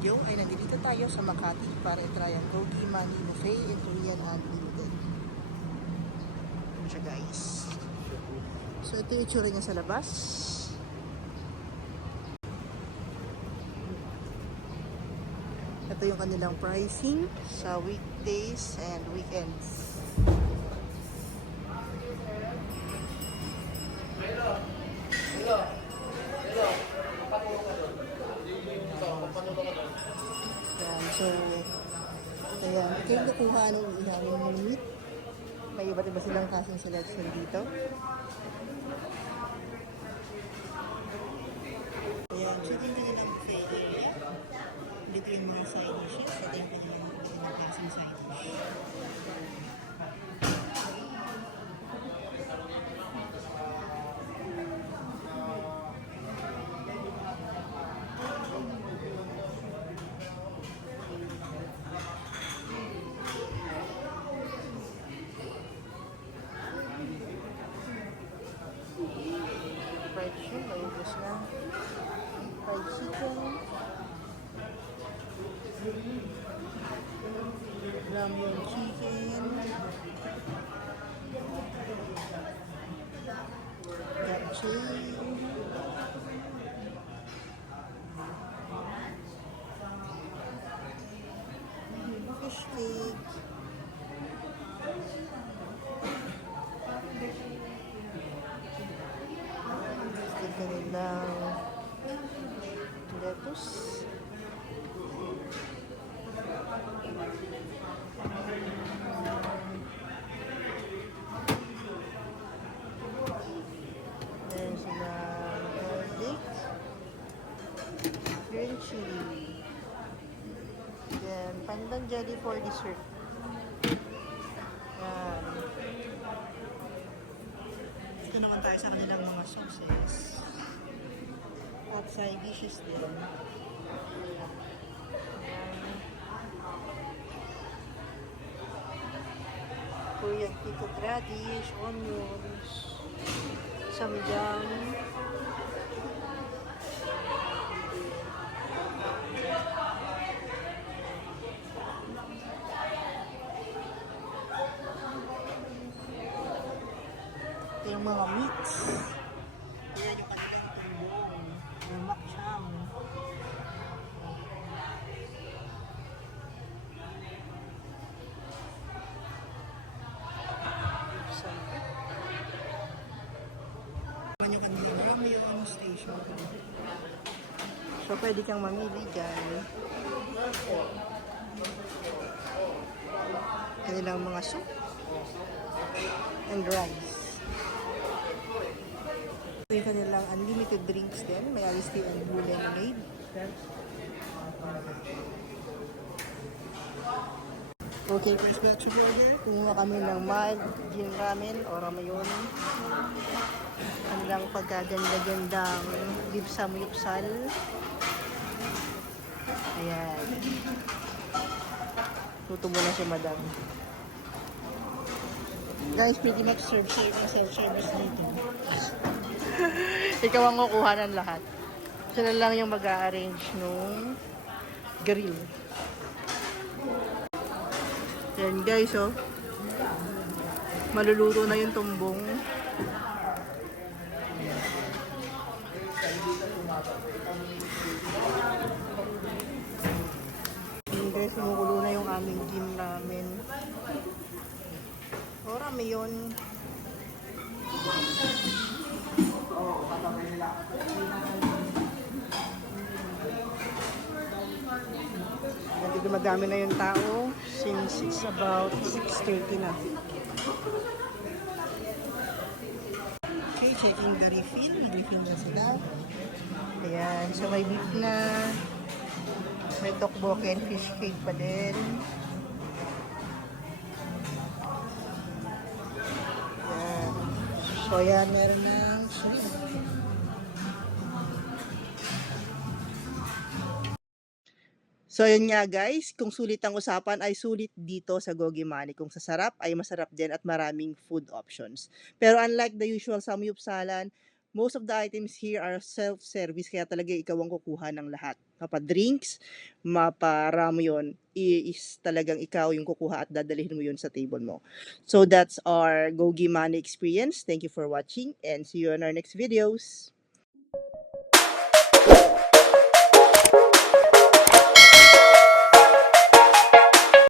video ay nandito tayo sa Makati para i-try ang Gogi Money Buffet in Korean Unlimited. Ito siya guys. So ito yung itsura niya sa labas. Ito yung kanilang pricing sa weekdays and weekends. Yan, so ayan, ito yung kukuha nung ihamin meat. May iba't iba silang kasing selection dito. Ayan, so ito yung kanilang buffet area. Dito yung mga side dishes. Ito yung kanilang kasing side dish. Fried chicken, naubos na. Fried chicken. Ramyun chicken. Japchae. Fish cake. Ito nilang lettuce. Meron silang garlic. Green chili. Then, pandan jelly for dessert. Yan. Dito naman tayo sa kanilang mga sauces. At side dishes din. Korean pickled radish, onions, samjang. Ito yung mga meats. Ayan yung kanilang tumbong. Yung makchang. Ayan yung kanilang ramyun station. So pwede kang mamili dyan. Kanilang mga soup and rice. Ito yung kanilang unlimited drinks din. May iced tea and blue lemonade. Okay, first batch of order. Kumuha kami ng mad, gin ramen, o ramyun. Kanilang pagkaganda-gandang beef samyupsal. Ayan. Tutubo na si madam. Guys, pwede mag-serve ng self-service dito. Ikaw ang kukuha ng lahat. Sila lang yung mag-a-arrange nung grill. Yan guys, oh. Maluluto na yung tumbong. Yan guys, sumukulo na yung aming gym namin. O, ramyun. Nandito madami na yung tao since it's about 6:30 na. Okay, checking the refill. Nag-refill na sila. Ayan, so may beef na. May tteokbokki and fish cake pa din. Ayan. So ayan, meron ng soup. So yun nga guys, kung sulit ang usapan ay sulit dito sa Gogi Money. Kung sasarap ay masarap din at maraming food options. Pero unlike the usual samyupsalan, most of the items here are self-service, kaya talaga ikaw ang kukuha ng lahat. Mapa drinks, mapa yun, is talagang ikaw yung kukuha at dadalhin mo yun sa table mo. So that's our Gogi Money experience. Thank you for watching and see you on our next videos.